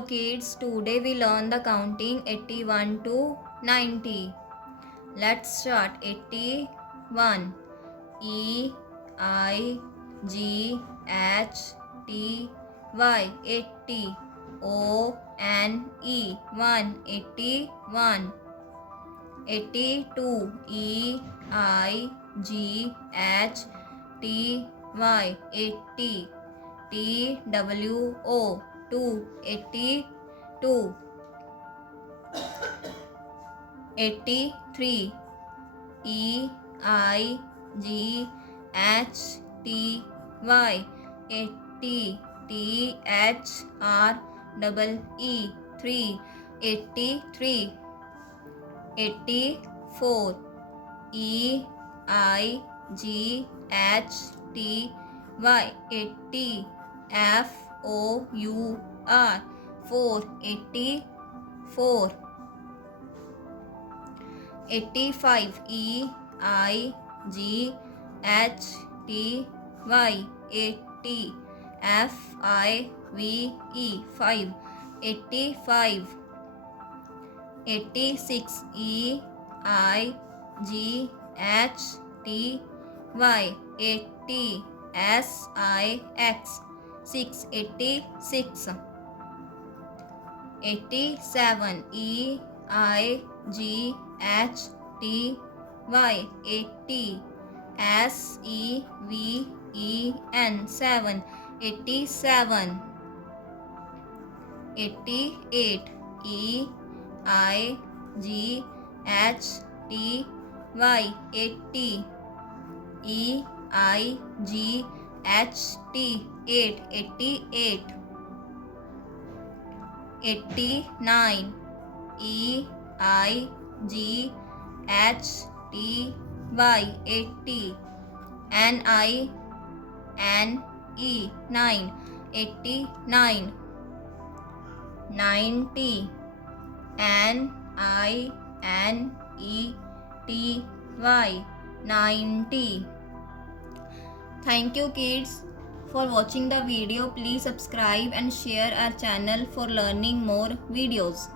Hello kids, today we learn the counting 81 to 90. Let's start. 81. E I G H T Y 80. O N E 1 81. 82. E I G H T Y 80. T W O 2 82. 83. E I G H T Y 80. T H R E 3 83. 84. E I G H T Y 80. F O U R 4 84. 85. E I G H T Y 80. F I V E 5 85. 86. E I G H T Y 80. S I X 6 86. 87. E I G H T Y 80. S E V E N 7 87. 88. E I G H T Y 80. E I G H T 8 88. 89. E I G H T Y 80. N I N E 9 89. 90. N I N E T Y 90. Thank you kids for watching the video. Please subscribe and share our channel for learning more videos.